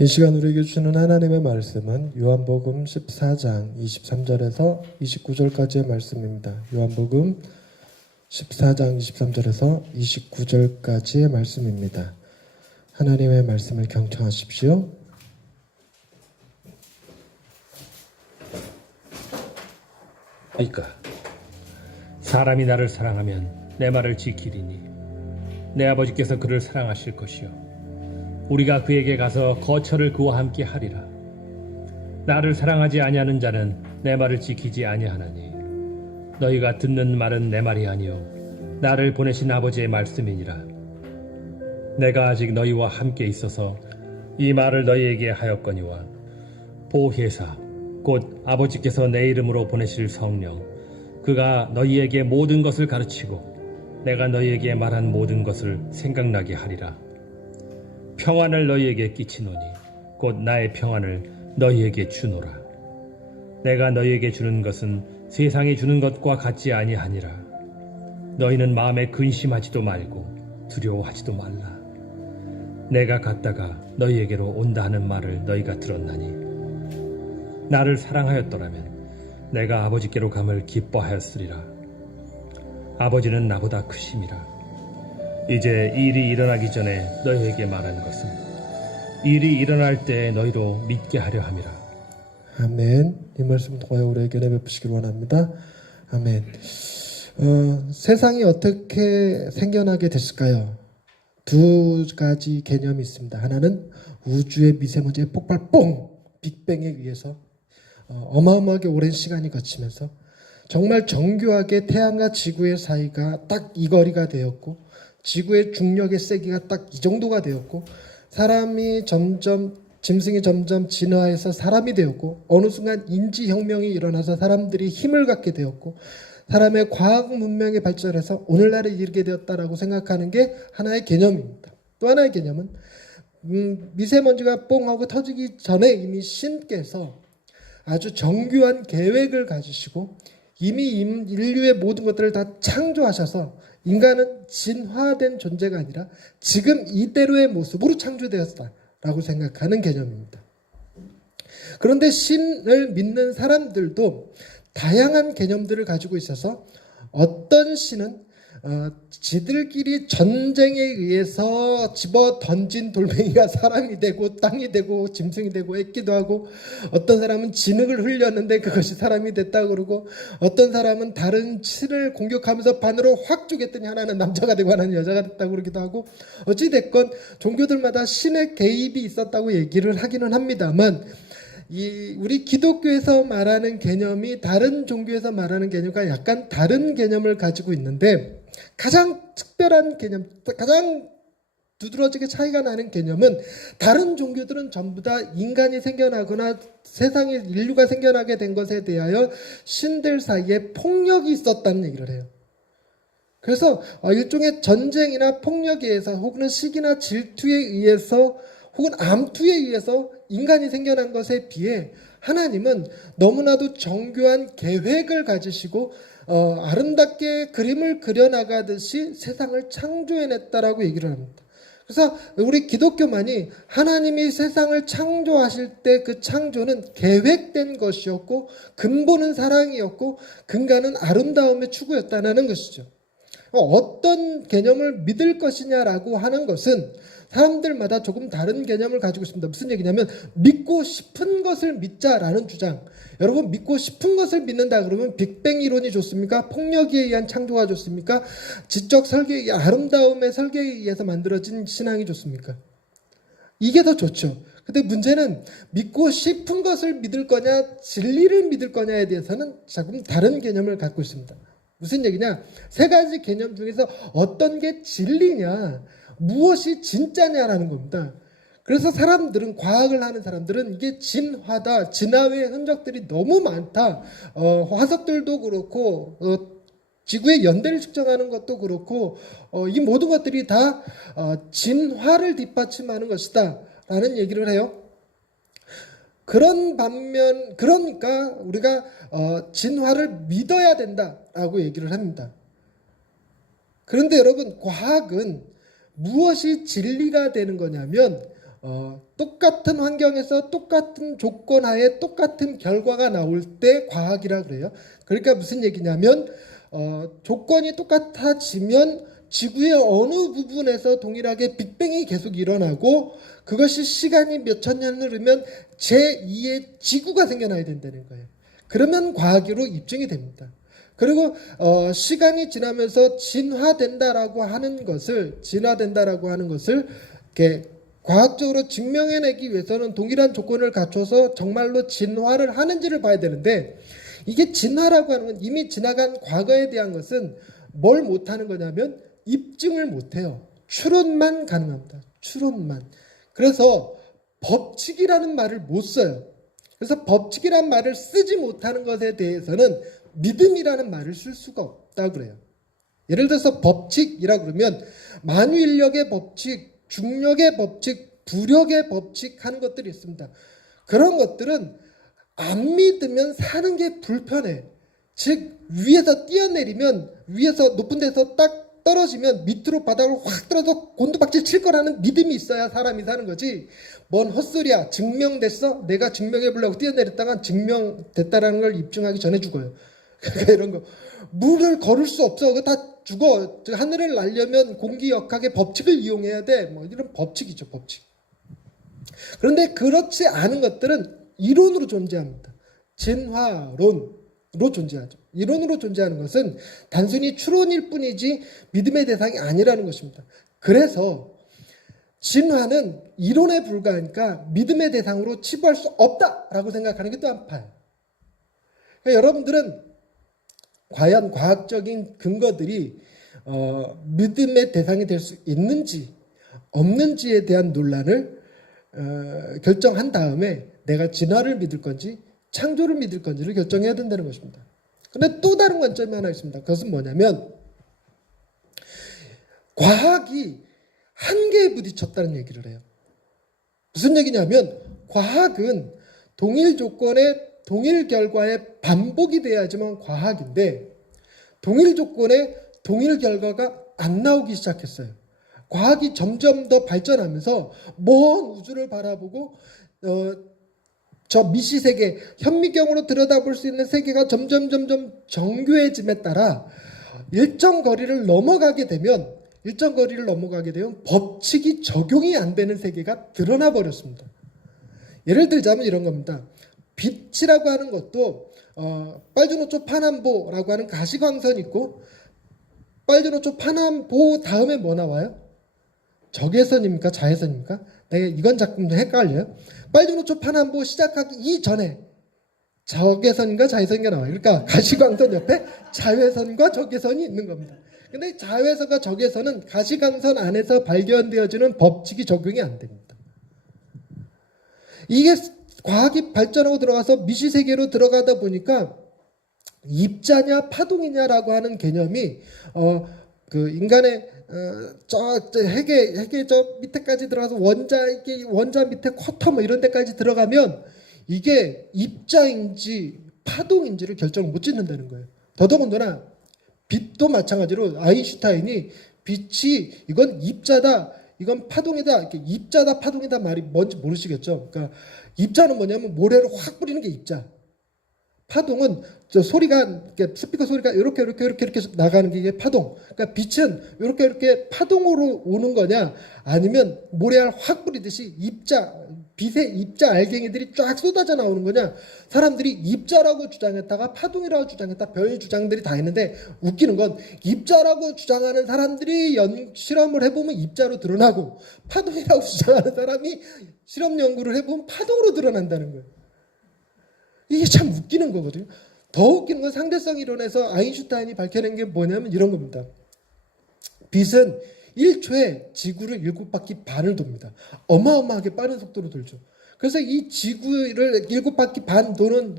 이 시간 우리에게 주는 하나님의 말씀은 요한복음 14장 23절에서 29절까지의 말씀입니다. 요한복음 14장 23절에서 29절까지의 말씀입니다. 하나님의 말씀을 경청하십시오. 그러니까 사람이 나를 사랑하면 내 말을 지키리니 내 아버지께서 그를 사랑하실 것이요 우리가 그에게 가서 거처를 그와 함께 하리라. 나를 사랑하지 아니하는 자는 내 말을 지키지 아니하나니 너희가 듣는 말은 내 말이 아니요 나를 보내신 아버지의 말씀이니라. 내가 아직 너희와 함께 있어서 이 말을 너희에게 하였거니와 보혜사 곧 아버지께서 내 이름으로 보내실 성령 그가 너희에게 모든 것을 가르치고 내가 너희에게 말한 모든 것을 생각나게 하리라. 평안을 너희에게 끼치노니 곧 나의 평안을 너희에게 주노라. 내가 너희에게 주는 것은 세상이 주는 것과 같지 아니하니라. 너희는 마음에 근심하지도 말고 두려워하지도 말라. 내가 갔다가 너희에게로 온다 하는 말을 너희가 들었나니 나를 사랑하였더라면 내가 아버지께로 감을 기뻐하였으리라. 아버지는 나보다 크심이라. 이제 일이 일어나기 전에 너희에게 말하는 것은 일이 일어날 때 너희로 믿게 하려 함이라. 아멘. 이 말씀 통하여 우리에게 내베푸시길 원합니다. 아멘. 세상이 어떻게 생겨나게 됐을까요? 두 가지 개념이 있습니다. 하나는 우주의 미세먼지의 폭발 뽕! 빅뱅에 의해서 어마어마하게 오랜 시간이 거치면서 정말 정교하게 태양과 지구의 사이가 딱 이 거리가 되었고 지구의 중력의 세기가 딱 이 정도가 되었고 짐승이 점점 진화해서 사람이 되었고 어느 순간 인지혁명이 일어나서 사람들이 힘을 갖게 되었고 사람의 과학 문명이 발전해서 오늘날에 이르게 되었다라고 생각하는 게 하나의 개념입니다. 또 하나의 개념은 미세먼지가 뽕하고 터지기 전에 이미 신께서 아주 정교한 계획을 가지시고 이미 인류의 모든 것들을 다 창조하셔서 인간은 진화된 존재가 아니라 지금 이대로의 모습으로 창조되었다라고 생각하는 개념입니다. 그런데 신을 믿는 사람들도 다양한 개념들을 가지고 있어서 어떤 신은 지들끼리 전쟁에 의해서 집어 던진 돌멩이가 사람이 되고 땅이 되고 짐승이 되고 했기도 하고 어떤 사람은 진흙을 흘렸는데 그것이 사람이 됐다 그러고 어떤 사람은 다른 신을 공격하면서 반으로 확 쪼갰더니 하나는 남자가 되고 하나는 여자가 됐다고 그러기도 하고 어찌됐건 종교들마다 신의 개입이 있었다고 얘기를 하기는 합니다만 우리 기독교에서 말하는 개념이 다른 종교에서 말하는 개념과 약간 다른 개념을 가지고 있는데 가장 특별한 개념, 가장 두드러지게 차이가 나는 개념은 다른 종교들은 전부 다 인간이 생겨나거나 세상에 인류가 생겨나게 된 것에 대하여 신들 사이에 폭력이 있었다는 얘기를 해요. 그래서 일종의 전쟁이나 폭력에 의해서 혹은 시기나 질투에 의해서 혹은 암투에 의해서 인간이 생겨난 것에 비해 하나님은 너무나도 정교한 계획을 가지시고 아름답게 그림을 그려나가듯이 세상을 창조해냈다라고 얘기를 합니다. 그래서 우리 기독교만이 하나님이 세상을 창조하실 때 그 창조는 계획된 것이었고 근본은 사랑이었고 근간은 아름다움의 추구였다는 것이죠. 어떤 개념을 믿을 것이냐라고 하는 것은 사람들마다 조금 다른 개념을 가지고 있습니다. 무슨 얘기냐면 믿고 싶은 것을 믿자라는 주장. 여러분 믿고 싶은 것을 믿는다 그러면 빅뱅 이론이 좋습니까? 폭력에 의한 창조가 좋습니까? 지적 설계, 아름다움의 설계에 의해서 만들어진 신앙이 좋습니까? 이게 더 좋죠. 근데 문제는 믿고 싶은 것을 믿을 거냐 진리를 믿을 거냐에 대해서는 조금 다른 개념을 갖고 있습니다. 무슨 얘기냐? 세 가지 개념 중에서 어떤 게 진리냐, 무엇이 진짜냐라는 겁니다. 그래서 사람들은, 과학을 하는 사람들은 이게 진화다, 진화의 흔적들이 너무 많다. 화석들도 그렇고, 지구의 연대를 측정하는 것도 그렇고, 이 모든 것들이 다 진화를 뒷받침하는 것이다 라는 얘기를 해요. 그런 반면 그러니까 우리가 진화를 믿어야 된다라고 얘기를 합니다. 그런데 여러분 과학은 무엇이 진리가 되는 거냐면 똑같은 환경에서 똑같은 조건 하에 똑같은 결과가 나올 때 과학이라 그래요. 그러니까 무슨 얘기냐면 조건이 똑같아지면 지구의 어느 부분에서 동일하게 빅뱅이 계속 일어나고 그것이 시간이 몇천 년을 흐르면 제2의 지구가 생겨나야 된다는 거예요. 그러면 과학으로 입증이 됩니다. 그리고 시간이 지나면서 진화된다라고 하는 것을 이렇게 과학적으로 증명해내기 위해서는 동일한 조건을 갖춰서 정말로 진화를 하는지를 봐야 되는데, 이게 진화라고 하는 건 이미 지나간 과거에 대한 것은 뭘 못하는 거냐면 입증을 못해요. 추론만 가능합니다. 추론만. 그래서 법칙이라는 말을 못 써요. 그래서 법칙이라는 말을 쓰지 못하는 것에 대해서는 믿음이라는 말을 쓸 수가 없다고 그래요. 예를 들어서 법칙이라 그러면 만유인력의 법칙, 중력의 법칙, 부력의 법칙 하는 것들이 있습니다. 그런 것들은 안 믿으면 사는 게 불편해. 즉 위에서 뛰어내리면, 위에서 높은 데서 딱 떨어지면 밑으로 바닥으로 확 떨어져 곤두박질 칠 거라는 믿음이 있어야 사람이 사는 거지. 뭔 헛소리야. 증명됐어? 내가 증명해보려고 뛰어내렸다가 증명됐다라는 걸 입증하기 전에 죽어요. 그러니까 이런 거. 물을 걸을 수 없어. 그거 다 죽어. 하늘을 날려면 공기역학의 법칙을 이용해야 돼. 뭐 이런 법칙이죠, 법칙. 그런데 그렇지 않은 것들은 이론으로 존재합니다. 진화론으로 존재하죠. 이론으로 존재하는 것은 단순히 추론일 뿐이지 믿음의 대상이 아니라는 것입니다. 그래서 진화는 이론에 불과하니까 믿음의 대상으로 치부할 수 없다라고 생각하는 게 또 한파예요. 그러니까 여러분들은 과연 과학적인 근거들이 믿음의 대상이 될 수 있는지 없는지에 대한 논란을 결정한 다음에 내가 진화를 믿을 건지 창조를 믿을 건지를 결정해야 된다는 것입니다. 그런데 또 다른 관점이 하나 있습니다. 그것은 뭐냐면 과학이 한계에 부딪혔다는 얘기를 해요. 무슨 얘기냐면 과학은 동일 조건의 동일 결과의 반복이 돼야지만 과학인데 동일 조건에 동일 결과가 안 나오기 시작했어요. 과학이 점점 더 발전하면서 먼 우주를 바라보고 저 미시세계, 현미경으로 들여다볼 수 있는 세계가 점점 정교해짐에 따라 일정 거리를 넘어가게 되면 법칙이 적용이 안 되는 세계가 드러나 버렸습니다. 예를 들자면 이런 겁니다. 빛이라고 하는 것도 빨주노초 파남보라고 하는 가시광선이 있고 빨주노초 파남보 다음에 뭐 나와요? 적외선입니까? 자외선입니까? 내가 이건 자꾸 헷갈려요. 빨주노초 파남보 시작하기 이전에 적외선인가 자외선인가 나와요. 그러니까 가시광선 옆에 자외선과 적외선이 있는 겁니다. 근데 자외선과 적외선은 가시광선 안에서 발견되어지는 법칙이 적용이 안 됩니다. 이게 과학이 발전하고 들어가서 미시세계로 들어가다 보니까 입자냐 파동이냐라고 하는 개념이 그 인간의 저 핵의 저 밑에까지 들어가서 원자 밑에 쿼터 뭐 이런 데까지 들어가면 이게 입자인지 파동인지를 결정을 못 짓는다는 거예요. 더더군다나 빛도 마찬가지로 아인슈타인이 빛이 이건 입자다, 이건 파동이다, 이렇게 입자다 파동이다 말이 뭔지 모르시겠죠. 그러니까 입자는 뭐냐면 모래를 확 뿌리는 게 입자. 파동은 저 소리가 스피커 소리가 이렇게 나가는 게 이게 파동. 그러니까 빛은 이렇게 파동으로 오는 거냐, 아니면 모래알 확 뿌리듯이 빛의 입자 알갱이들이 쫙 쏟아져 나오는 거냐. 사람들이 입자라고 주장했다가 파동이라고 주장했다, 별 주장들이 다 있는데 웃기는 건 입자라고 주장하는 사람들이 실험을 해보면 입자로 드러나고 파동이라고 주장하는 사람이 실험 연구를 해보면 파동으로 드러난다는 거예요. 이게 참 웃기는 거거든요. 더 웃기는 건 상대성 이론에서 아인슈타인이 밝혀낸 게 뭐냐면 이런 겁니다. 빛은 1초에 지구를 7바퀴 반을 돕니다. 어마어마하게 빠른 속도로 돌죠. 그래서 이 지구를 7바퀴 반 도는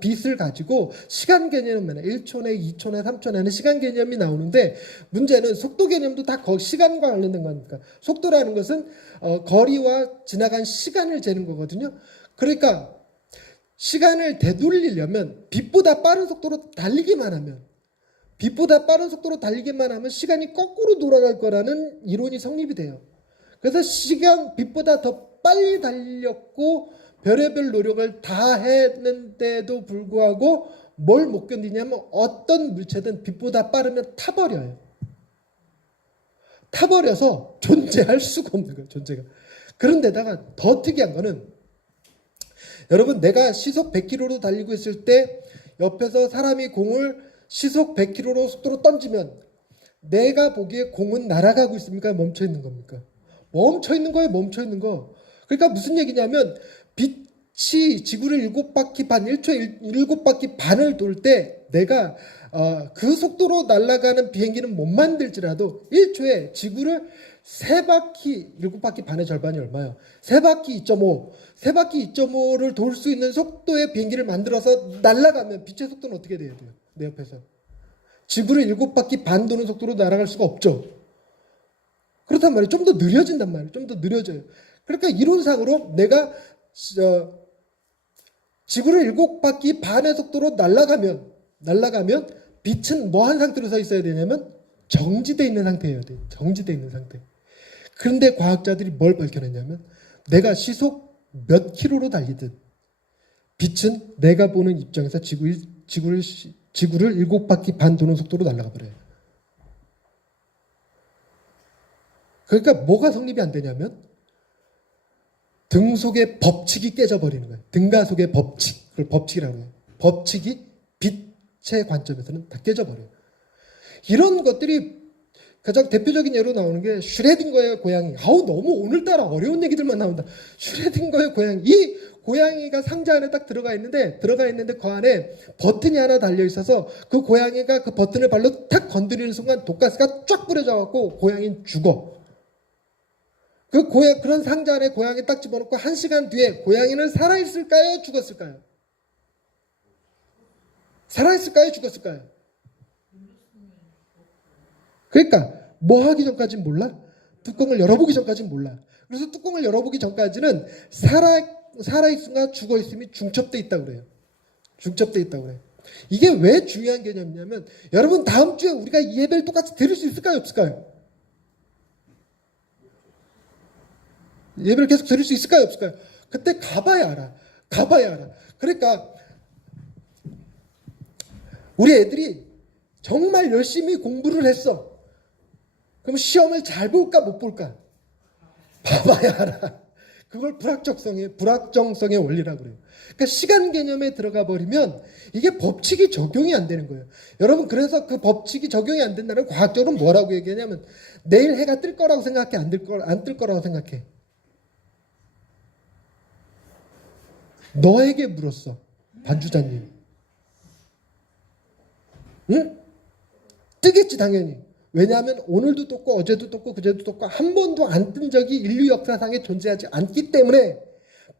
빛을 가지고 시간 개념은 1초 내, 2초 내, 3초 내는 시간 개념이 나오는데 문제는 속도 개념도 다 시간과 관련된 거니까. 속도라는 것은 거리와 지나간 시간을 재는 거거든요. 그러니까 시간을 되돌리려면 빛보다 빠른 속도로 달리기만 하면 시간이 거꾸로 돌아갈 거라는 이론이 성립이 돼요. 그래서 시간 빛보다 더 빨리 달렸고 별의별 노력을 다 했는데도 불구하고 뭘 못 견디냐면 어떤 물체든 빛보다 빠르면 타버려요. 타버려서 존재할 수가 없는 거예요. 존재가. 그런데다가 더 특이한 거는 여러분 내가 시속 100km로 달리고 있을 때 옆에서 사람이 공을 시속 100km로 속도로 던지면 내가 보기에 공은 날아가고 있습니까? 멈춰 있는 겁니까? 멈춰 있는 거예요. 멈춰 있는 거. 그러니까 무슨 얘기냐면 빛이 지구를 7바퀴 반, 1초에 7바퀴 반을 돌 때 내가 그 속도로 날아가는 비행기는 못 만들지라도 1초에 지구를 3바퀴, 7바퀴 반의 절반이 얼마예요? 3바퀴 2.5, 3바퀴 2.5를 돌 수 있는 속도의 비행기를 만들어서 날아가면 빛의 속도는 어떻게 돼야 돼요? 내 옆에서. 지구를 7바퀴 반 도는 속도로 날아갈 수가 없죠. 그렇단 말이에요. 좀 더 느려진단 말이에요. 좀 더 느려져요. 그러니까 이론상으로 내가 지구를 7바퀴 반의 속도로 날아가면 빛은 뭐 한 상태로 서 있어야 되냐면 정지되어 있는 상태여야 돼요. 정지되어 있는 상태. 그런데 과학자들이 뭘 밝혀냈냐면 내가 시속 몇 킬로로 달리든 빛은 내가 보는 입장에서 지구를 7바퀴 반 도는 속도로 날아가 버려요. 그러니까 뭐가 성립이 안 되냐면 등속의 법칙이 깨져버리는 거예요. 등가속의 법칙, 그걸 법칙이라고 해요. 법칙이 빛의 관점에서는 다 깨져버려요. 이런 것들이 가장 대표적인 예로 나오는 게 슈레딩거의 고양이. 너무 오늘따라 어려운 얘기들만 나온다. 슈레딩거의 고양이. 이 고양이가 상자 안에 딱 들어가 있는데 그 안에 버튼이 하나 달려 있어서 그 고양이가 그 버튼을 발로 탁 건드리는 순간 독가스가 쫙 뿌려져 갖고 고양이는 죽어. 그런 상자 안에 고양이 딱 집어넣고 1시간 뒤에 고양이는 살아있을까요? 죽었을까요? 살아있을까요? 죽었을까요? 그러니까 뭐 하기 전까지는 몰라? 뚜껑을 열어보기 전까지는 몰라. 그래서 뚜껑을 열어보기 전까지는 살아있으나 죽어있음이 중첩돼 있다고 그래요. 중첩돼 있다고 그래요. 이게 왜 중요한 개념이냐면 여러분 다음 주에 우리가 이 예배를 똑같이 들을 수 있을까요? 없을까요? 예배를 계속 들을 수 있을까요? 없을까요? 그때 가봐야 알아. 그러니까 우리 애들이 정말 열심히 공부를 했어. 그럼 시험을 잘 볼까 못 볼까? 봐봐야 알아. 그걸 불확정성의 원리라고 그래요. 그러니까 시간 개념에 들어가 버리면 이게 법칙이 적용이 안 되는 거예요. 여러분 그래서 그 법칙이 적용이 안 된다는 과학적으로 뭐라고 얘기하냐면 내일 해가 뜰 거라고 생각해? 안 뜰 거라고 생각해? 너에게 물었어. 반주자님. 응? 뜨겠지 당연히. 왜냐하면 오늘도 떴고 어제도 떴고 그제도 떴고 한 번도 안 뜬 적이 인류 역사상에 존재하지 않기 때문에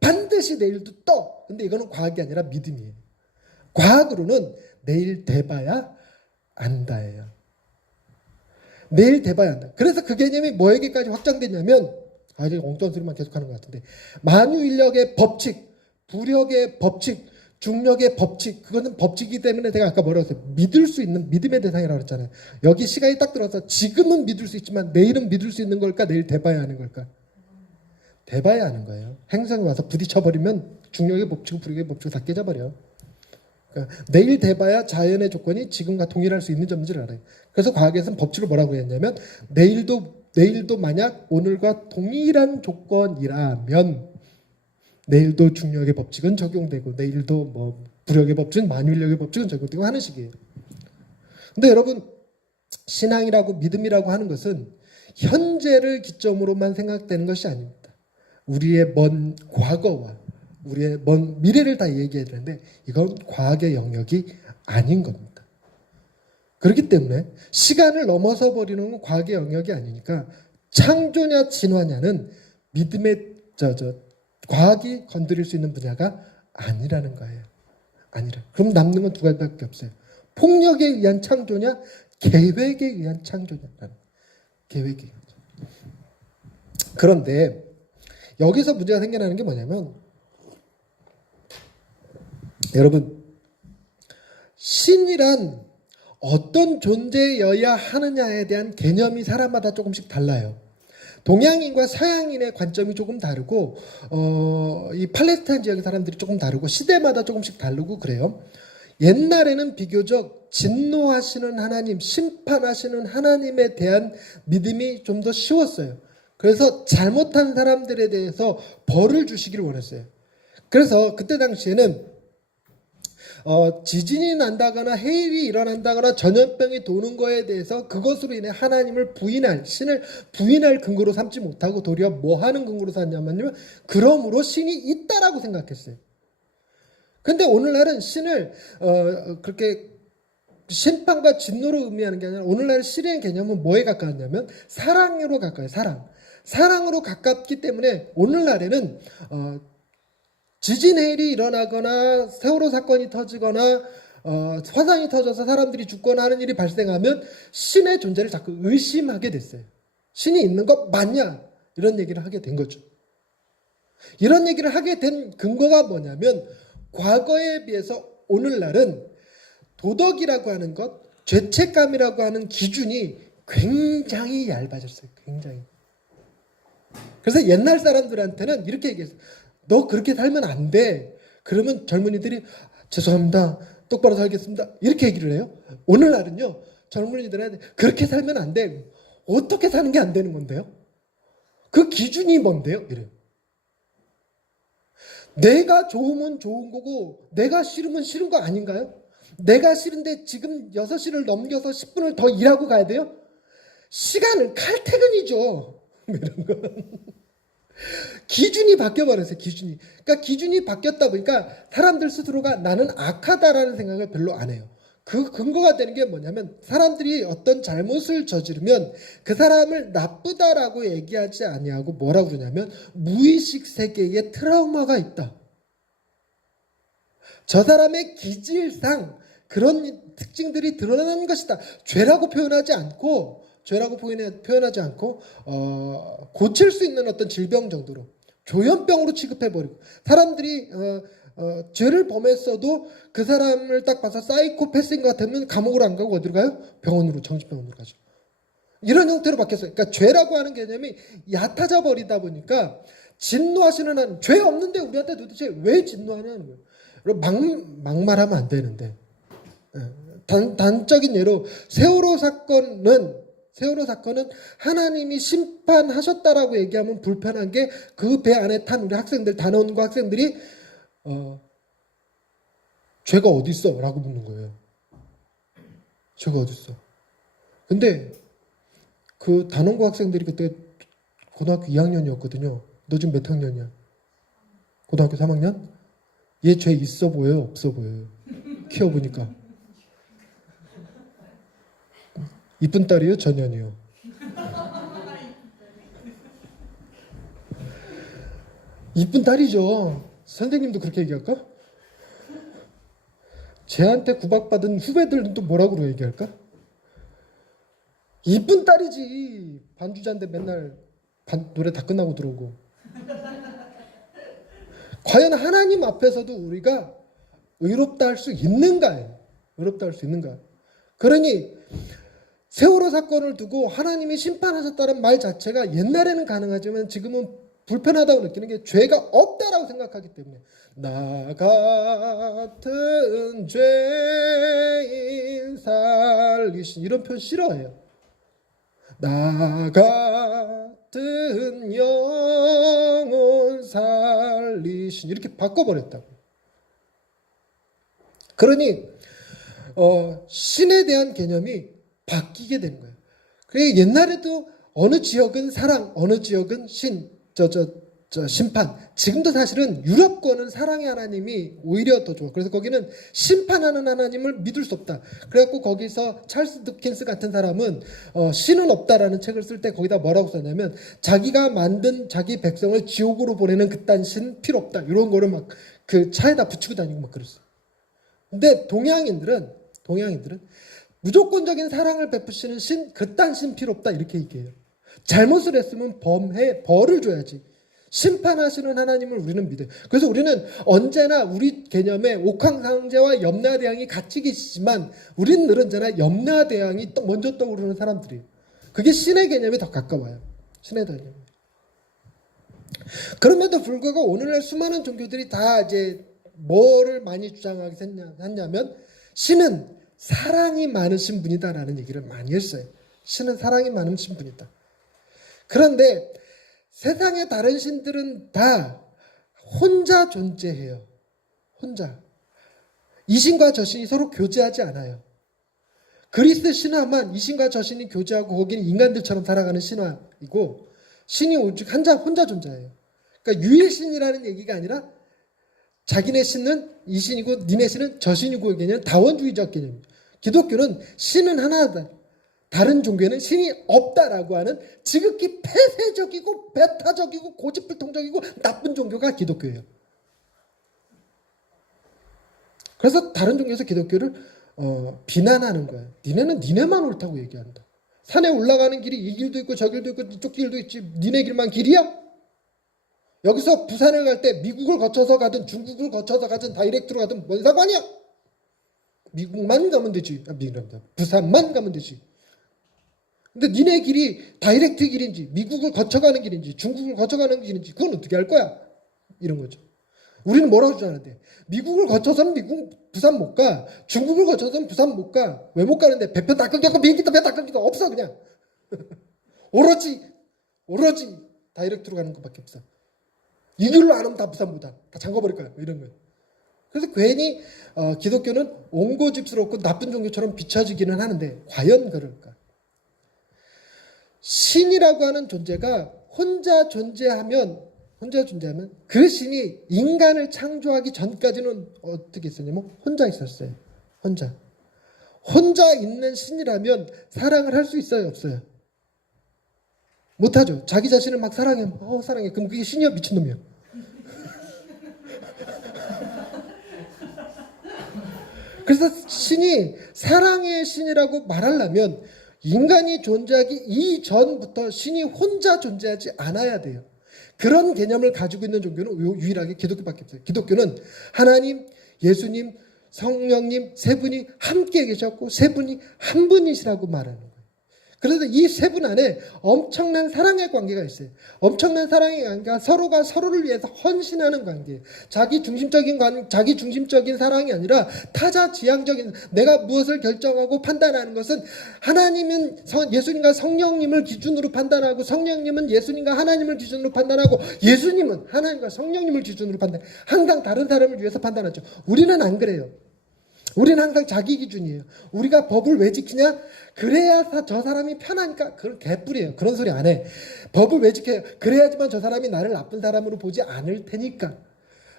반드시 내일도 떠. 근데 이거는 과학이 아니라 믿음이에요. 과학으로는 내일 돼봐야 안다예요. 내일 돼봐야 안다. 그래서 그 개념이 뭐에게까지 확장됐냐면 아직 엉뚱한 소리만 계속하는 것 같은데 만유인력의 법칙, 부력의 법칙, 중력의 법칙, 그거는 법칙이기 때문에 제가 아까 뭐라고 했어요? 믿을 수 있는 믿음의 대상이라고 했잖아요. 여기 시간이 딱 들어서 지금은 믿을 수 있지만 내일은 믿을 수 있는 걸까? 내일 돼봐야 하는 걸까? 돼봐야 하는 거예요. 행성이 와서 부딪혀버리면 중력의 법칙, 부력의 법칙 다 깨져버려. 그러니까 내일 돼봐야 자연의 조건이 지금과 동일할 수 있는 점인지를 알아요. 그래서 과학에서는 법칙을 뭐라고 했냐면 내일도 만약 오늘과 동일한 조건이라면 내일도 중력의 법칙은 적용되고 내일도 뭐 부력의 법칙은 만유인력의 법칙은 적용되고 하는 식이에요. 근데 여러분 신앙이라고 믿음이라고 하는 것은 현재를 기점으로만 생각되는 것이 아닙니다. 우리의 먼 과거와 우리의 먼 미래를 다 얘기해야 되는데 이건 과학의 영역이 아닌 겁니다. 그렇기 때문에 시간을 넘어서 버리는 건 과학의 영역이 아니니까 창조냐 진화냐는 믿음의 과학이 건드릴 수 있는 분야가 아니라는 거예요. 그럼 남는 건 두 가지밖에 없어요. 폭력에 의한 창조냐, 계획에 의한 창조냐라는 계획이. 그런데 여기서 문제가 생겨나는 게 뭐냐면 여러분 신이란 어떤 존재여야 하느냐에 대한 개념이 사람마다 조금씩 달라요. 동양인과 서양인의 관점이 조금 다르고 이 팔레스타인 지역의 사람들이 조금 다르고 시대마다 조금씩 다르고 그래요. 옛날에는 비교적 진노하시는 하나님, 심판하시는 하나님에 대한 믿음이 좀 더 쉬웠어요. 그래서 잘못한 사람들에 대해서 벌을 주시기를 원했어요. 그래서 그때 당시에는 지진이 난다거나 해일이 일어난다거나 전염병이 도는 거에 대해서 그것으로 인해 하나님을 부인할, 신을 부인할 근거로 삼지 못하고 도리어 뭐 하는 근거로 삼냐면요, 그러므로 신이 있다라고 생각했어요. 근데 오늘날은 신을 그렇게 심판과 진노로 의미하는 게 아니라 오늘날 신의 개념은 뭐에 가까웠냐면 사랑으로 가까워요. 사랑으로 가깝기 때문에 오늘날에는 지진 해일이 일어나거나 세월호 사건이 터지거나 화산이 터져서 사람들이 죽거나 하는 일이 발생하면 신의 존재를 자꾸 의심하게 됐어요. 신이 있는 거 맞냐? 이런 얘기를 하게 된 거죠. 이런 얘기를 하게 된 근거가 뭐냐면 과거에 비해서 오늘날은 도덕이라고 하는 것, 죄책감이라고 하는 기준이 굉장히 얇아졌어요. 굉장히. 그래서 옛날 사람들한테는 이렇게 얘기했어요. 너 그렇게 살면 안 돼. 그러면 젊은이들이 죄송합니다. 똑바로 살겠습니다. 이렇게 얘기를 해요. 오늘날은요. 젊은이들한테 그렇게 살면 안 돼. 어떻게 사는 게 안 되는 건데요? 그 기준이 뭔데요? 이래요. 내가 좋으면 좋은 거고 내가 싫으면 싫은 거 아닌가요? 내가 싫은데 지금 6시를 넘겨서 10분을 더 일하고 가야 돼요? 시간은 칼퇴근이죠. 이런 거. 기준이 바뀌어버렸어요. 기준이. 그러니까 기준이 바뀌었다 보니까 사람들 스스로가 나는 악하다라는 생각을 별로 안 해요. 그 근거가 되는 게 뭐냐면 사람들이 어떤 잘못을 저지르면 그 사람을 나쁘다라고 얘기하지 아니하고 뭐라고 그러냐면 무의식 세계에 트라우마가 있다. 저 사람의 기질상 그런 특징들이 드러나는 것이다. 죄라고 표현하지 않고 고칠 수 있는 어떤 질병 정도로 조현병으로 취급해버리고 사람들이 죄를 범했어도 그 사람을 딱 봐서 사이코패스인 것 같으면 감옥으로 안 가고 어디로 가요? 병원으로, 정신병원으로 가죠. 이런 형태로 바뀌었어요. 그러니까 죄라고 하는 개념이 얕아져 버리다 보니까 진노하시는 하나님, 죄 없는데 우리한테 도대체 왜 진노하냐는 거예요. 막말하면 안 되는데 단적인 예로 세월호 사건은 하나님이 심판하셨다라고 얘기하면 불편한 게 그 배 안에 탄 우리 학생들, 단원과 학생들이 죄가 어디 있어? 라고 묻는 거예요. 죄가 어디 있어? 근데 그 단원과 학생들이 그때 고등학교 2학년이었거든요. 너 지금 몇 학년이야? 고등학교 3학년? 얘 죄 있어 보여요? 없어 보여요? 키워보니까. 이쁜 딸이에요? 전현이요? 이쁜 딸이죠. 선생님도 그렇게 얘기할까? 쟤한테 구박받은 후배들은 또 뭐라고 얘기할까? 이쁜 딸이지. 반주자인데 맨날 노래 다 끝나고 들어오고. 과연 하나님 앞에서도 우리가 의롭다 할 수 있는가요? 의롭다 할 수 있는가요? 그러니 세월호 사건을 두고 하나님이 심판하셨다는 말 자체가 옛날에는 가능하지만 지금은 불편하다고 느끼는 게 죄가 없다라고 생각하기 때문에 나 같은 죄인 살리신 이런 표현 싫어해요. 나 같은 영혼 살리신 이렇게 바꿔버렸다고. 그러니 신에 대한 개념이 바뀌게 되는 거예요. 그래 옛날에도 어느 지역은 사랑, 어느 지역은 심판. 지금도 사실은 유럽권은 사랑의 하나님이 오히려 더 좋아. 그래서 거기는 심판하는 하나님을 믿을 수 없다. 그래갖고 거기서 찰스 디킨스 같은 사람은 신은 없다라는 책을 쓸 때 거기다 뭐라고 썼냐면 자기가 만든 자기 백성을 지옥으로 보내는 그딴 신 필요 없다. 이런 거를 막 그 차에다 붙이고 다니고 막 그랬어. 근데 동양인들은 무조건적인 사랑을 베푸시는 신, 그딴 신 필요 없다 이렇게 얘기해요. 잘못을 했으면 벌을 줘야지. 심판하시는 하나님을 우리는 믿어요. 그래서 우리는 언제나 우리 개념에 옥황상제와 염라대왕이 같이 계시지만 우리는 늘 언제나 염라대왕이 먼저 떠오르는 사람들이에요. 그게 신의 개념에 더 가까워요. 신의 덕입니다. 그럼에도 불구하고 오늘날 수많은 종교들이 다 이제 뭐를 많이 주장하게 했냐면 신은 사랑이 많으신 분이다라는 얘기를 많이 했어요. 신은 사랑이 많으신 분이다. 그런데 세상의 다른 신들은 다 혼자 존재해요. 혼자. 이 신과 저 신이 서로 교제하지 않아요. 그리스 신화만 이 신과 저 신이 교제하고 거기는 인간들처럼 살아가는 신화이고 신이 오직 혼자 존재해요. 그러니까 유일신이라는 얘기가 아니라 자기네 신은 이 신이고 니네 신은 저 신이고 이게는 다원주의적 개념입니다. 기독교는 신은 하나다. 다른 종교에는 신이 없다라고 하는 지극히 폐쇄적이고 배타적이고 고집불통적이고 나쁜 종교가 기독교예요. 그래서 다른 종교에서 기독교를 비난하는 거예요. 니네는 니네만 옳다고 얘기한다. 산에 올라가는 길이 이 길도 있고 저 길도 있고 이쪽 길도 있지 니네 길만 길이야? 여기서 부산을 갈 때 미국을 거쳐서 가든 중국을 거쳐서 가든 다이렉트로 가든 뭔 상관이야? 미국만 가면 되지. 부산만 가면 되지. 근데 니네 길이 다이렉트 길인지 미국을 거쳐가는 길인지 중국을 거쳐가는 길인지 그건 어떻게 할 거야? 이런 거죠. 우리는 뭐라고 주장하는데 미국을 거쳐서는 부산 못 가. 중국을 거쳐서는 부산 못 가. 왜 못 가는데 배표 다 끊겼고 비행기도 배 다 끊기도 없어 그냥. 오로지 다이렉트로 가는 것밖에 없어. 이 길로 안 오면 다 부산 못 와. 다 잠궈버릴 거야. 이런 거예요. 그래서 괜히 기독교는 옹고집스럽고 나쁜 종교처럼 비춰지기는 하는데 과연 그럴까? 신이라고 하는 존재가 혼자 존재하면 그 신이 인간을 창조하기 전까지는 어떻게 있었냐면 혼자 있었어요. 혼자 있는 신이라면 사랑을 할 수 있어요, 없어요? 못하죠. 자기 자신을 막 사랑해. 사랑해. 그럼 그게 신이야, 미친놈이야. 그래서 신이 사랑의 신이라고 말하려면 인간이 존재하기 이전부터 신이 혼자 존재하지 않아야 돼요. 그런 개념을 가지고 있는 종교는 유일하게 기독교밖에 없어요. 기독교는 하나님, 예수님, 성령님 세 분이 함께 계셨고 세 분이 한 분이시라고 말하는 거예요. 그래서 이 세 분 안에 엄청난 사랑의 관계가 있어요. 엄청난 사랑의 관계가 서로가 서로를 위해서 헌신하는 관계예요. 자기 중심적인 사랑이 아니라 타자 지향적인, 내가 무엇을 결정하고 판단하는 것은 하나님은 예수님과 성령님을 기준으로 판단하고 성령님은 예수님과 하나님을 기준으로 판단하고 예수님은 하나님과 성령님을 기준으로 판단해요. 항상 다른 사람을 위해서 판단하죠. 우리는 안 그래요. 우리는 항상 자기 기준이에요. 우리가 법을 왜 지키냐? 그래야 저 사람이 편하니까. 그런 개뿔이에요. 그런 소리 안 해. 법을 왜 지켜요? 그래야지만 저 사람이 나를 나쁜 사람으로 보지 않을 테니까.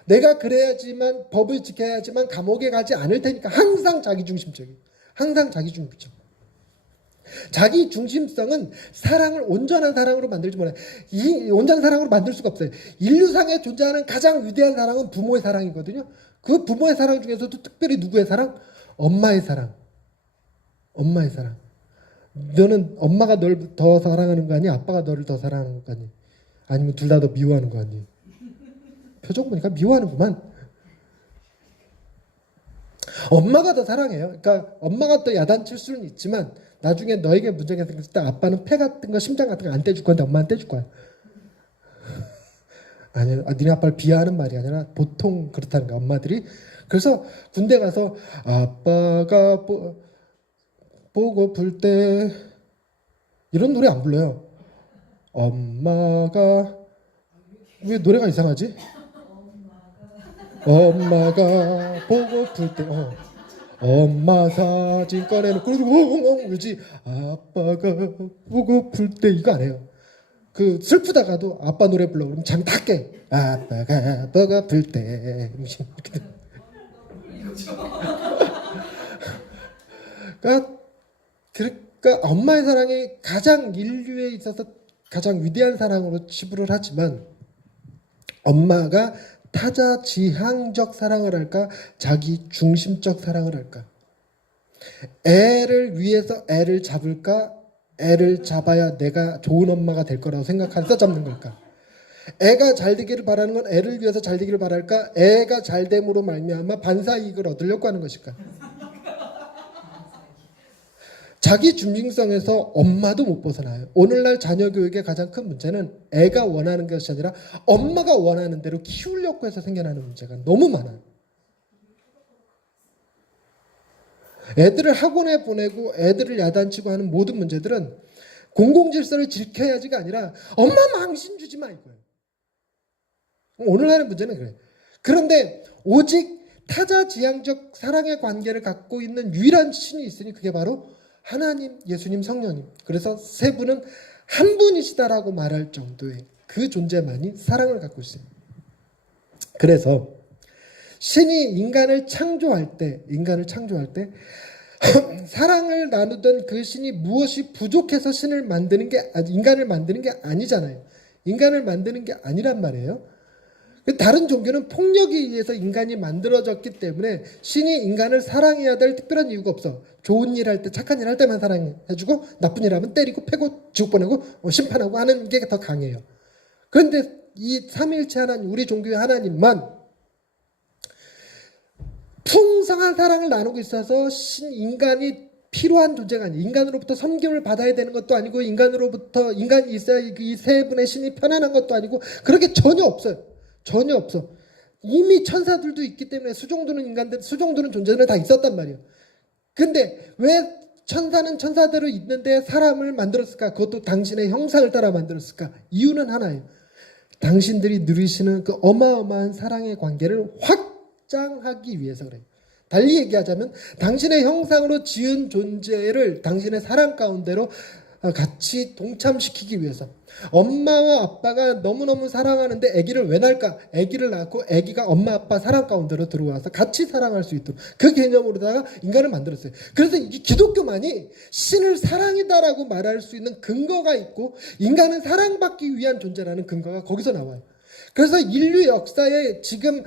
내가 그래야지만 법을 지켜야지만 감옥에 가지 않을 테니까. 항상 자기중심적이에요. 항상 자기중심적. 자기 중심성은 사랑을 온전한 사랑으로 만들지 못해요. 이 온전한 사랑으로 만들 수가 없어요. 인류상에 존재하는 가장 위대한 사랑은 부모의 사랑이거든요. 그 부모의 사랑 중에서도 특별히 누구의 사랑? 엄마의 사랑. 엄마의 사랑. 너는 엄마가 널 더 사랑하는 거 아니? 아빠가 너를 더 사랑하는 거 아니? 아니면 둘 다 더 미워하는 거 아니? 표정 보니까 미워하는구만. 엄마가 더 사랑해요. 그러니까 엄마가 더 야단칠 수는 있지만 나중에 너에게 문제가 생겼을 때 아빠는 폐 같은 거, 심장 같은 거 안 떼줄 건데 엄마는 떼줄 거야. 아니야, 니네 아빠를 비하하는 말이 아니라 보통 그렇다는 거야, 엄마들이. 그래서 군대 가서 아빠가 보고플 때 이런 노래 안 불러요. 엄마가 왜 노래가 이상하지? 엄마가 보고플 때 엄마 사진 꺼내놓고 그러고 그러지. 아빠가 보고플 때 이거 안 해요. 그 슬프다가도 아빠 노래 불러 그러면 잠이 다 깨. 아빠가 보고플 때. 그러니까 엄마의 사랑이 가장 인류에 있어서 가장 위대한 사랑으로 치부를 하지만 엄마가 타자 지향적 사랑을 할까? 자기 중심적 사랑을 할까? 애를 위해서 애를 잡을까? 애를 잡아야 내가 좋은 엄마가 될 거라고 생각해서 잡는 걸까? 애가 잘 되기를 바라는 건 애를 위해서 잘 되기를 바랄까? 애가 잘 됨으로 말미암아 반사이익을 얻으려고 하는 것일까? 자기 중심성에서 엄마도 못 벗어나요. 오늘날 자녀 교육의 가장 큰 문제는 애가 원하는 것이 아니라 엄마가 원하는 대로 키우려고 해서 생겨나는 문제가 너무 많아요. 애들을 학원에 보내고 애들을 야단치고 하는 모든 문제들은 공공질서를 지켜야지가 아니라 엄마 망신 주지 마 이거예요. 오늘날의 문제는 그래요. 그런데 오직 타자지향적 사랑의 관계를 갖고 있는 유일한 신이 있으니 그게 바로 하나님, 예수님, 성령님. 그래서 세 분은 한 분이시다라고 말할 정도의 그 존재만이 사랑을 갖고 있습니다. 그래서 신이 인간을 창조할 때 사랑을 나누던 그 신이 무엇이 부족해서 인간을 만드는 게 아니잖아요. 인간을 만드는 게 아니란 말이에요. 다른 종교는 폭력에 의해서 인간이 만들어졌기 때문에 신이 인간을 사랑해야 될 특별한 이유가 없어. 좋은 일 할 때, 착한 일 할 때만 사랑해주고 나쁜 일 하면 때리고 패고 지옥 보내고 심판하고 하는 게 더 강해요. 그런데 이 삼위일체 하나님, 우리 종교의 하나님만 풍성한 사랑을 나누고 있어서 인간이 필요한 존재가 아니에요. 인간으로부터 섬김을 받아야 되는 것도 아니고 인간이 있어야 이 세 분의 신이 편안한 것도 아니고 그렇게 전혀 없어요. 전혀 없어. 이미 천사들도 있기 때문에 수종드는 존재들은 다 있었단 말이에요. 근데 왜 천사는 천사대로 있는데 사람을 만들었을까? 그것도 당신의 형상을 따라 만들었을까? 이유는 하나예요. 당신들이 누리시는 그 어마어마한 사랑의 관계를 확장하기 위해서 그래요. 달리 얘기하자면 당신의 형상으로 지은 존재를 당신의 사랑 가운데로 같이 동참시키기 위해서. 엄마와 아빠가 너무너무 사랑하는데 아기를 왜 낳을까? 아기를 낳고 아기가 엄마 아빠 사랑 가운데로 들어와서 같이 사랑할 수 있도록 그 개념으로다가 인간을 만들었어요. 그래서 이 기독교만이 신을 사랑이다라고 말할 수 있는 근거가 있고 인간은 사랑받기 위한 존재라는 근거가 거기서 나와요. 그래서 인류 역사에 지금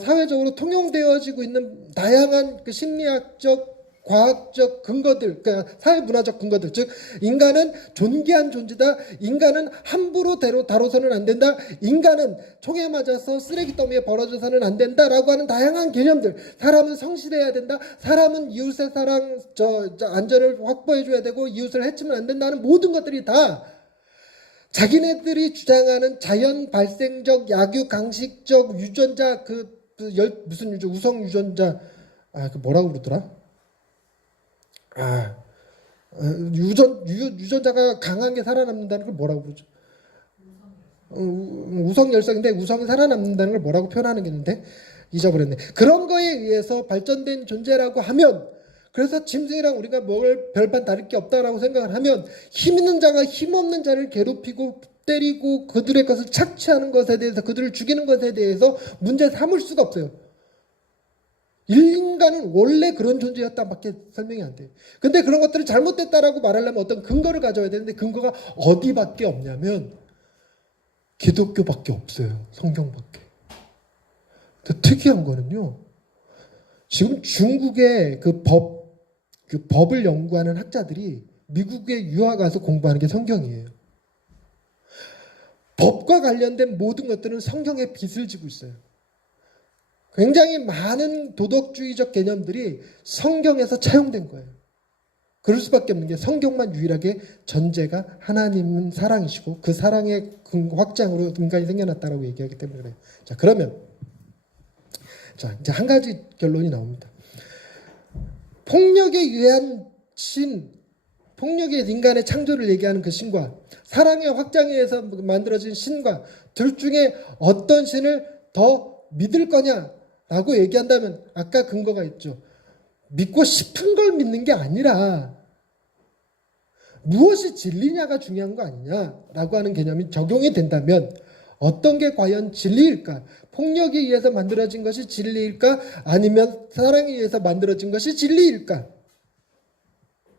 사회적으로 통용되어지고 있는 다양한 그 심리학적 과학적 근거들, 그러니까 사회문화적 근거들, 즉 인간은 존귀한 존재다. 인간은 함부로 다뤄서는 안 된다. 인간은 총에 맞아서 쓰레기 더미에 벌어져서는 안 된다라고 하는 다양한 개념들. 사람은 성실해야 된다. 사람은 이웃의 사랑, 안전을 확보해줘야 되고 이웃을 해치면 안 된다는 모든 것들이 다 자기네들이 주장하는 자연 발생적 약유 강식적 유전자 무슨 유전 우성 유전자 그 뭐라고 그러더라? 유전자가 강한 게 살아남는다는 걸 뭐라고 그러죠? 우성열성인데 우성이 살아남는다는 걸 뭐라고 표현하는 게 있는데 잊어버렸네. 그런 거에 의해서 발전된 존재라고 하면, 그래서 짐승이랑 우리가 뭘 별반 다를 게 없다라고 생각을 하면 힘 있는 자가 힘 없는 자를 괴롭히고 때리고 그들의 것을 착취하는 것에 대해서 그들을 죽이는 것에 대해서 문제 삼을 수가 없어요. 인간은 원래 그런 존재였다밖에 설명이 안 돼요. 근데 그런 것들을 잘못됐다라고 말하려면 어떤 근거를 가져야 되는데 근거가 어디밖에 없냐면 기독교밖에 없어요. 성경밖에. 더 특이한 거는요. 지금 중국의 그 법을 연구하는 학자들이 미국에 유학 가서 공부하는 게 성경이에요. 법과 관련된 모든 것들은 성경의 빚을 지고 있어요. 굉장히 많은 도덕주의적 개념들이 성경에서 차용된 거예요. 그럴 수밖에 없는 게 성경만 유일하게 전제가 하나님은 사랑이시고 그 사랑의 확장으로 인간이 생겨났다라고 얘기하기 때문에 그래요. 자, 그러면 이제 한 가지 결론이 나옵니다. 폭력에 의한 폭력의 인간의 창조를 얘기하는 그 신과 사랑의 확장에 의해서 만들어진 신과 둘 중에 어떤 신을 더 믿을 거냐라고 얘기한다면 아까 근거가 있죠. 믿고 싶은 걸 믿는 게 아니라 무엇이 진리냐가 중요한 거 아니냐라고 하는 개념이 적용이 된다면 어떤 게 과연 진리일까? 폭력에 의해서 만들어진 것이 진리일까? 아니면 사랑에 의해서 만들어진 것이 진리일까?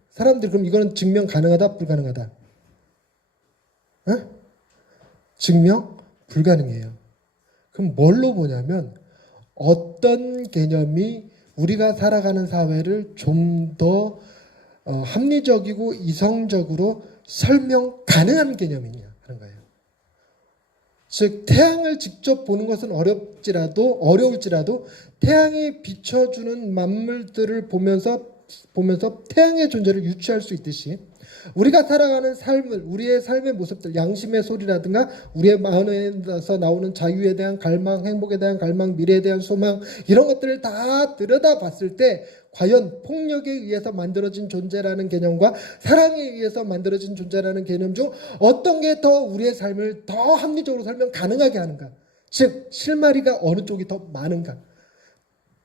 사람들 그럼 이거는 증명 가능하다? 불가능하다? 증명 불가능해요. 그럼 뭘로 보냐면 어떤 개념이 우리가 살아가는 사회를 좀 더 합리적이고 이성적으로 설명 가능한 개념이냐 하는 거예요. 즉 태양을 직접 보는 것은 어려울지라도 태양이 비춰주는 만물들을 보면서 보면서 태양의 존재를 유추할 수 있듯이 우리가 살아가는 삶을, 우리의 삶의 모습들, 양심의 소리라든가 우리의 마음에서 나오는 자유에 대한 갈망, 행복에 대한 갈망, 미래에 대한 소망, 이런 것들을 다 들여다봤을 때 과연 폭력에 의해서 만들어진 존재라는 개념과 사랑에 의해서 만들어진 존재라는 개념 중 어떤 게 더 우리의 삶을 더 합리적으로 설명 가능하게 하는가? 즉 실마리가 어느 쪽이 더 많은가?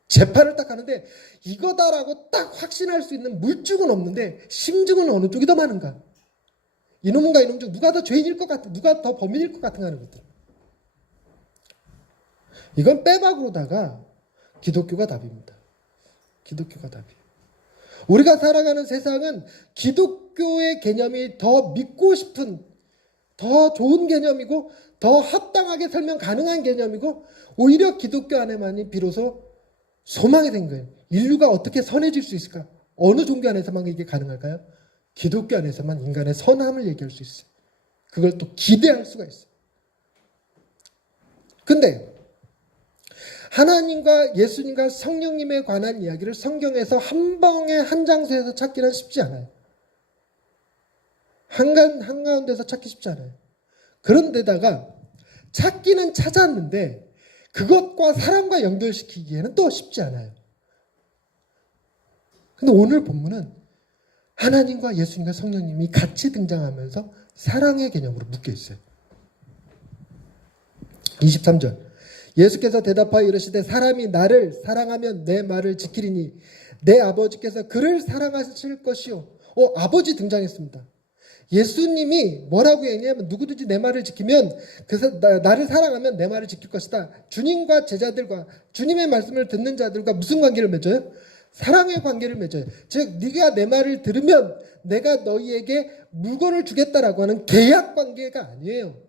재판을 딱 하는데 이거다라고 딱 확신할 수 있는 물증은 없는데 심증은 어느 쪽이 더 많은가? 이놈과 이놈 중 누가 더 죄인일 것 같아? 누가 더 범인일 것 같은 하는 것들. 이건 빼박으로다가 기독교가 답입니다. 기독교가 답이에요. 우리가 살아가는 세상은 기독교의 개념이 더 믿고 싶은, 더 좋은 개념이고 더 합당하게 설명 가능한 개념이고 오히려 기독교 안에만이 비로소 소망이 된 거예요. 인류가 어떻게 선해질 수 있을까? 어느 종교 안에서만 이게 가능할까요? 기독교 안에서만 인간의 선함을 얘기할 수 있어요. 그걸 또 기대할 수가 있어요. 근데 하나님과 예수님과 성령님에 관한 이야기를 성경에서 한 방에 한 장소에서 찾기는 쉽지 않아요. 한가운데서 찾기 쉽지 않아요. 그런데다가 찾기는 찾았는데 그것과 사람과 연결시키기에는 또 쉽지 않아요. 근데 오늘 본문은 하나님과 예수님과 성령님이 같이 등장하면서 사랑의 개념으로 묶여 있어요. 23절 예수께서 대답하여 이르시되 사람이 나를 사랑하면 내 말을 지키리니 내 아버지께서 그를 사랑하실 것이요. 아버지 등장했습니다. 예수님이 뭐라고 얘기하냐면 누구든지 내 말을 지키면 나를 사랑하면 내 말을 지킬 것이다. 주님과 제자들과 주님의 말씀을 듣는 자들과 무슨 관계를 맺어요? 사랑의 관계를 맺어요. 즉 네가 내 말을 들으면 내가 너희에게 물건을 주겠다라고 하는 계약 관계가 아니에요.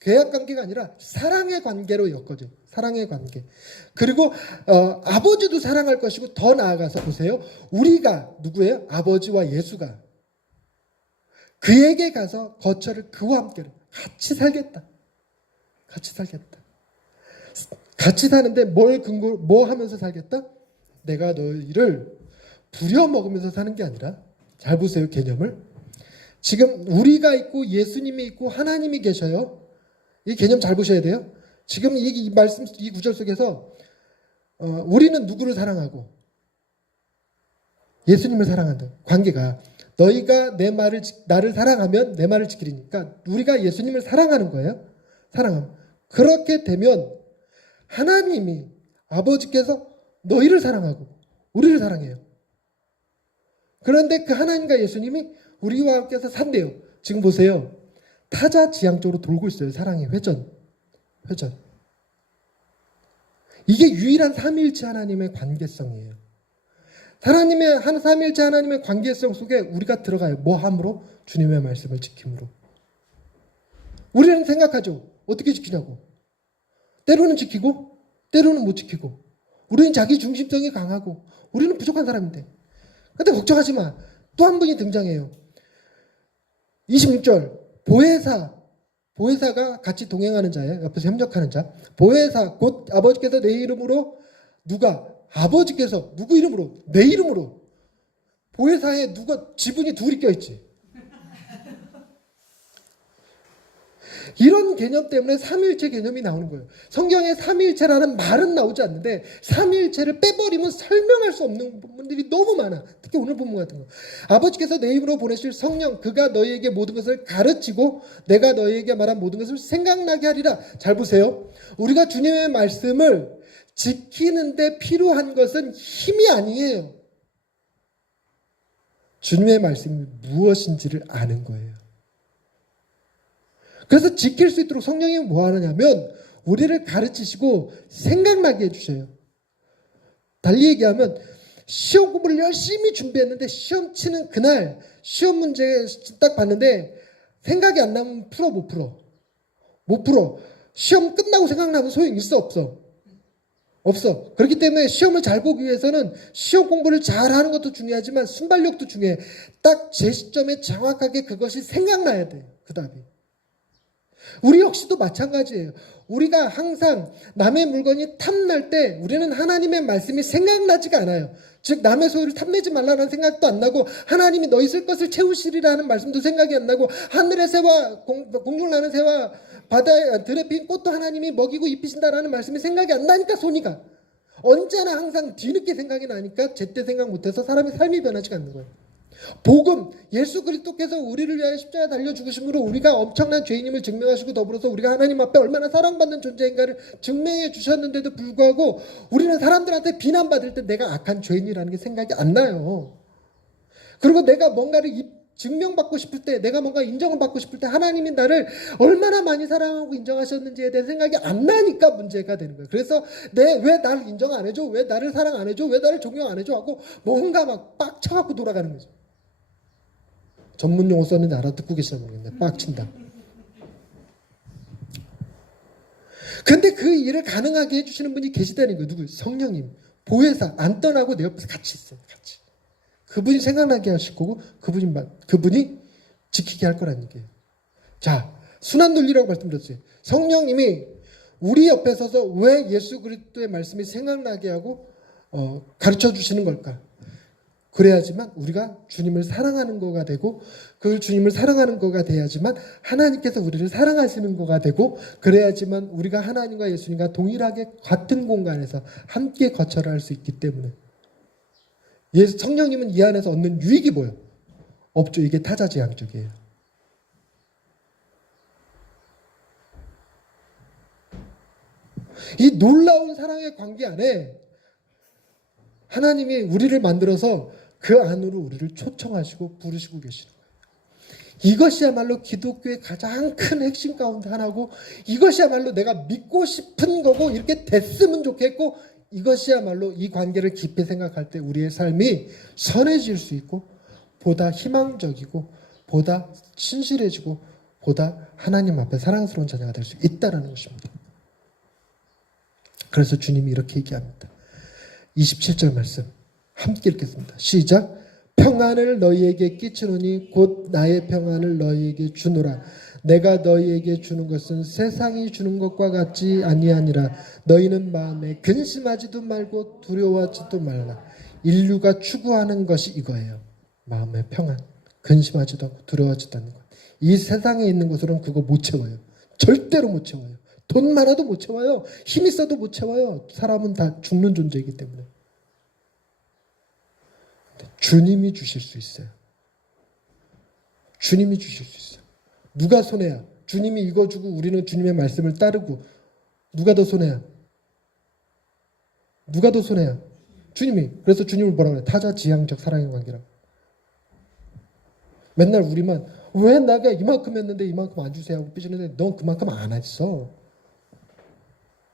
계약 관계가 아니라 사랑의 관계로 엮어져요. 사랑의 관계. 그리고 아버지도 사랑할 것이고 더 나아가서 보세요. 우리가 누구예요? 아버지와 예수가 그에게 가서 거처를 그와 함께 같이 살겠다. 같이 살겠다. 같이 사는데 뭐 하면서 살겠다? 내가 너희를 부려먹으면서 사는 게 아니라 잘 보세요. 개념을. 지금 우리가 있고 예수님이 있고 하나님이 계셔요. 이 개념 잘 보셔야 돼요. 지금 이 말씀, 이 구절 속에서 우리는 누구를 사랑하고 예수님을 사랑한다. 관계가 너희가 나를 사랑하면 내 말을 지키리니까 우리가 예수님을 사랑하는 거예요. 사랑함. 그렇게 되면 하나님이 아버지께서 너희를 사랑하고 우리를 사랑해요. 그런데 그 하나님과 예수님이 우리와 함께서 산대요. 지금 보세요. 타자지향적으로 돌고 있어요. 사랑의 회전. 이게 유일한 삼위일체 하나님의 관계성이에요. 삼위일체 하나님의 관계성 속에 우리가 들어가요. 뭐 함으로? 주님의 말씀을 지킴으로. 우리는 생각하죠. 어떻게 지키냐고. 때로는 지키고 때로는 못 지키고. 우리는 자기 중심성이 강하고 우리는 부족한 사람인데. 근데 걱정하지 마. 또 한 분이 등장해요. 26절 보혜사가 같이 동행하는 자예요. 옆에서 협력하는 자. 보혜사 곧 아버지께서 내 이름으로 아버지께서 누구 이름으로? 내 이름으로. 보혜사에 지분이 둘이 껴있지. 이런 개념 때문에 삼위일체 개념이 나오는 거예요. 성경에 삼위일체라는 말은 나오지 않는데 삼위일체를 빼버리면 설명할 수 없는 부분들이 너무 많아. 특히 오늘 본문 같은 거. 아버지께서 내 입으로 보내실 성령 그가 너희에게 모든 것을 가르치고 내가 너희에게 말한 모든 것을 생각나게 하리라. 잘 보세요. 우리가 주님의 말씀을 지키는데 필요한 것은 힘이 아니에요. 주님의 말씀이 무엇인지를 아는 거예요. 그래서 지킬 수 있도록 성령이 뭐 하느냐면 우리를 가르치시고 생각나게 해주셔요. 달리 얘기하면 시험 공부를 열심히 준비했는데 시험 치는 그날 시험 문제 딱 봤는데 생각이 안 나면 풀어 못 풀어? 못 풀어. 시험 끝나고 생각나면 소용 있어 없어? 없어. 그렇기 때문에 시험을 잘 보기 위해서는 시험 공부를 잘 하는 것도 중요하지만 순발력도 중요해. 딱 제 시점에 정확하게 그것이 생각나야 돼. 그 답이. 우리 역시도 마찬가지예요. 우리가 항상 남의 물건이 탐날 때 우리는 하나님의 말씀이 생각나지가 않아요. 즉 남의 소유를 탐내지 말라는 생각도 안 나고 하나님이 너희 쓸 것을 채우시리라는 말씀도 생각이 안 나고 하늘의 새와 공중을 나는 새와 바다에 들에 핀 꽃도 하나님이 먹이고 입히신다라는 말씀이 생각이 안 나니까 손이 가. 언제나 항상 뒤늦게 생각이 나니까 제때 생각 못해서 사람의 삶이 변하지 않는 거예요. 복음, 예수 그리스도께서 우리를 위하여 십자가에 달려 죽으심으로 우리가 엄청난 죄인임을 증명하시고 더불어서 우리가 하나님 앞에 얼마나 사랑받는 존재인가를 증명해 주셨는데도 불구하고 우리는 사람들한테 비난받을 때 내가 악한 죄인이라는 게 생각이 안 나요. 그리고 내가 뭔가를 증명받고 싶을 때, 내가 뭔가 인정을 받고 싶을 때 하나님이 나를 얼마나 많이 사랑하고 인정하셨는지에 대한 생각이 안 나니까 문제가 되는 거예요. 그래서 왜 나를 인정 안 해줘? 왜 나를 사랑 안 해줘? 왜 나를 존경 안 해줘? 하고 뭔가 막 빡쳐갖고 돌아가는 거죠. 전문 용어 썼는데 알아듣고 계시나 모르겠네. 빡친다. 근데 그 일을 가능하게 해주시는 분이 계시다는 거예요. 누구예요? 성령님. 보혜사 안 떠나고 내 옆에서 같이 있어요. 같이. 그분이 생각나게 하실 거고 그분이 지키게 할 거라는 얘기예요. 자, 순환 논리라고 말씀드렸어요. 성령님이 우리 옆에 서서 왜 예수 그리스도의 말씀이 생각나게 하고 가르쳐 주시는 걸까? 그래야지만 우리가 주님을 사랑하는 거가 되고 그 주님을 사랑하는 거가 돼야지만 하나님께서 우리를 사랑하시는 거가 되고 그래야지만 우리가 하나님과 예수님과 동일하게 같은 공간에서 함께 거처를 할 수 있기 때문에 성령님은 이 안에서 얻는 유익이 뭐예요? 없죠. 이게 타자지향적이에요. 이 놀라운 사랑의 관계 안에 하나님이 우리를 만들어서 그 안으로 우리를 초청하시고 부르시고 계시는 거예요. 이것이야말로 기독교의 가장 큰 핵심 가운데 하나고 이것이야말로 내가 믿고 싶은 거고 이렇게 됐으면 좋겠고 이것이야말로 이 관계를 깊이 생각할 때 우리의 삶이 선해질 수 있고 보다 희망적이고 보다 신실해지고 보다 하나님 앞에 사랑스러운 자녀가 될 수 있다는 것입니다. 그래서 주님이 이렇게 얘기합니다. 27절 말씀 함께 읽겠습니다. 시작. 평안을 너희에게 끼치노니 곧 나의 평안을 너희에게 주노라. 내가 너희에게 주는 것은 세상이 주는 것과 같지 아니하니라. 너희는 마음에 근심하지도 말고 두려워하지도 말라. 인류가 추구하는 것이 이거예요. 마음의 평안. 근심하지도 않고 두려워하지도 않는 것. 이 세상에 있는 것으로는 그거 못 채워요. 절대로 못 채워요. 돈 많아도 못 채워요. 힘 있어도 못 채워요. 사람은 다 죽는 존재이기 때문에. 주님이 주실 수 있어요. 주님이 주실 수 있어요. 누가 손해야? 주님이 이거 주고 우리는 주님의 말씀을 따르고 누가 더 손해야? 누가 더 손해야? 주님이. 그래서 주님을 뭐라고 그래? 타자지향적 사랑의 관계라고. 맨날 우리만 왜 내가 이만큼 했는데 이만큼 안 주세요 하고 삐지는데 넌 그만큼 안 했어.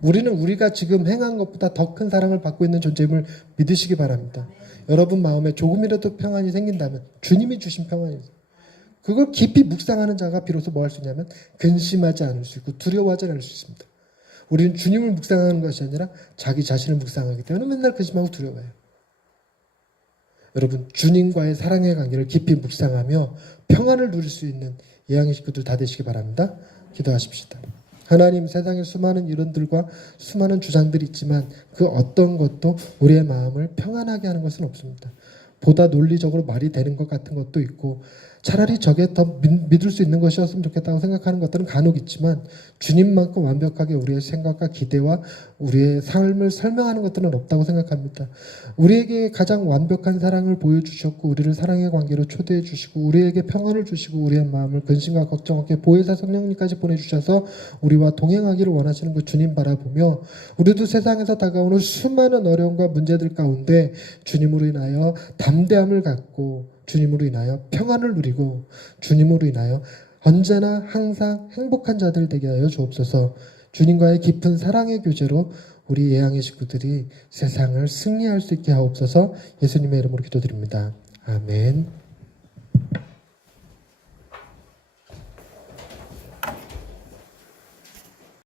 우리는 우리가 지금 행한 것보다 더 큰 사랑을 받고 있는 존재임을 믿으시기 바랍니다. 여러분 마음에 조금이라도 평안이 생긴다면 주님이 주신 평안이에요. 그걸 깊이 묵상하는 자가 비로소 뭐 할 수 있냐면 근심하지 않을 수 있고 두려워하지 않을 수 있습니다. 우리는 주님을 묵상하는 것이 아니라 자기 자신을 묵상하기 때문에 맨날 근심하고 두려워해요. 여러분 주님과의 사랑의 관계를 깊이 묵상하며 평안을 누릴 수 있는 예양의 식구들 다 되시기 바랍니다. 기도하십시다. 하나님, 세상에 수많은 이론들과 수많은 주장들이 있지만 그 어떤 것도 우리의 마음을 평안하게 하는 것은 없습니다. 보다 논리적으로 말이 되는 것 같은 것도 있고 차라리 저게 더 믿을 수 있는 것이었으면 좋겠다고 생각하는 것들은 간혹 있지만 주님만큼 완벽하게 우리의 생각과 기대와 우리의 삶을 설명하는 것들은 없다고 생각합니다. 우리에게 가장 완벽한 사랑을 보여주셨고 우리를 사랑의 관계로 초대해 주시고 우리에게 평안을 주시고 우리의 마음을 근심과 걱정 없게 보혜사 성령님까지 보내주셔서 우리와 동행하기를 원하시는 그 주님 바라보며 우리도 세상에서 다가오는 수많은 어려움과 문제들 가운데 주님으로 인하여 담대함을 갖고 주님으로 인하여 평안을 누리고 주님으로 인하여 언제나 항상 행복한 자들 되게 하여 주옵소서. 주님과의 깊은 사랑의 교제로 우리 예양의 식구들이 세상을 승리할 수 있게 하옵소서. 예수님의 이름으로 기도드립니다. 아멘.